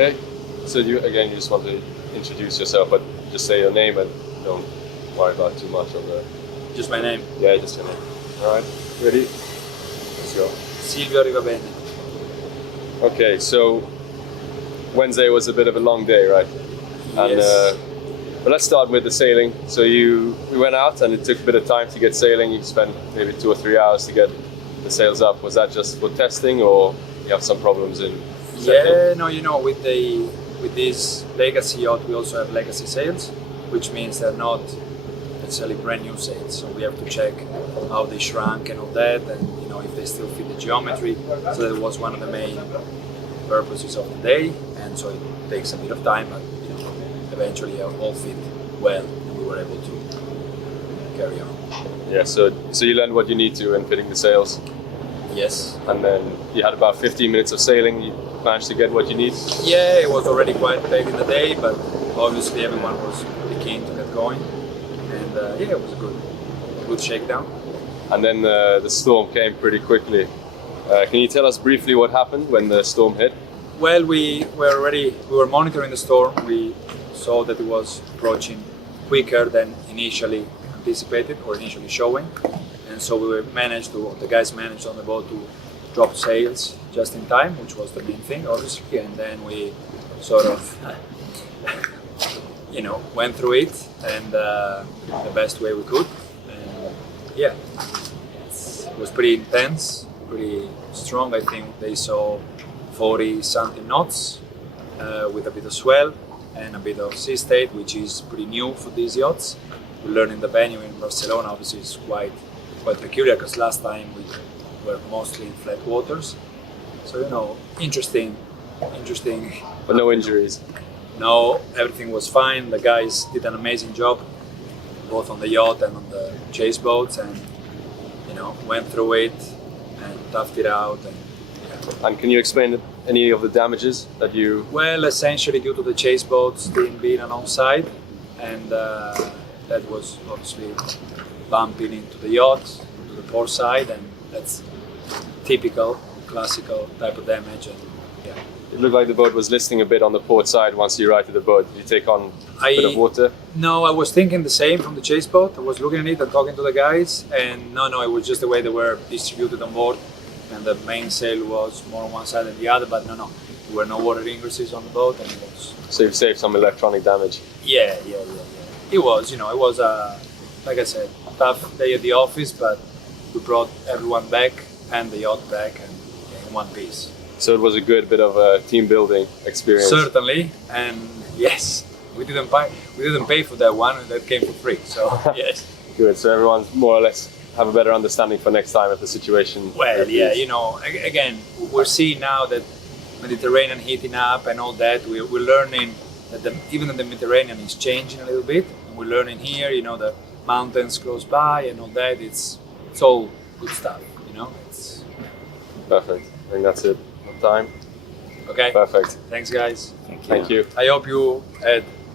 Okay, so you just want to introduce yourself, but just say your name and don't worry about too much of the... Just my name? Yeah, just your name. Alright, ready? Let's go. Silvio arriva bene. Okay, so Wednesday was a bit of a long day, right? And, Yes. but let's start with the sailing. So we went out and it took a bit of time to get sailing. You spent maybe 2 or 3 hours to get the sails up. Was that just for testing, or you have some problems in setting? Yeah, no, you know, with this legacy yacht, we also have legacy sails, which means they're not necessarily brand new sails. So we have to check how they shrunk and all that, and you know, if they still fit the geometry. So that was one of the main purposes of the day, and so it takes a bit of time, but you know, eventually all fit well, and we were able to carry on. Yeah, so you learned what you need to in fitting the sails. Yes. And then you had about 15 minutes of sailing. You managed to get what you need. Yeah, it was already quite late in the day, but obviously everyone was pretty keen to get going, and yeah, it was a good shakedown. And then the storm came pretty quickly. Can you tell us briefly what happened when the storm hit? Well, we were monitoring the storm. We saw that it was approaching quicker than initially anticipated or initially showing, and so the guys managed on the boat to drop sails just in time, which was the main thing, obviously, and then we sort of you know, went through it and the best way we could, and yeah, it was pretty intense, pretty strong. I think they saw 40 something knots with a bit of swell and a bit of sea state, which is pretty new for these yachts. We learned in the venue in Barcelona, obviously it's quite peculiar, because last time we were mostly in flat waters. So, you know, interesting. But no injuries? No, everything was fine. The guys did an amazing job, both on the yacht and on the chase boats, and, you know, went through it and toughed it out. And, yeah. And can you explain any of the damages that you... Well, essentially due to the chase boats being alongside, and that was obviously bumping into the yacht, to the port side, and that's typical, classical type of damage. And yeah, It looked like the boat was listing a bit on the port side once you righted the boat. Did you take on a bit of water? No, I was thinking the same from the chase boat. I was looking at it and talking to the guys, and no, it was just the way they were distributed on board, and the main sail was more on one side than the other, but no, there were no water ingresses on the boat, and it was... So you've saved some electronic damage? Yeah. It was, it was a, like I said, tough day at the office, but we brought everyone back and the yacht back, and in one piece. So it was a good bit of a team building experience. Certainly, and yes, we didn't pay for that one, and that came for free. So yes. Good. So everyone more or less have a better understanding for next time if the situation. Well, yeah, again, we're seeing now that Mediterranean heating up and all that. We're learning that even the Mediterranean is changing a little bit, and we're learning here. The mountains close by and all that. It's all good stuff. It's perfect. I think that's it. Time. Okay. Perfect. Thanks, guys. Thank you. I hope you had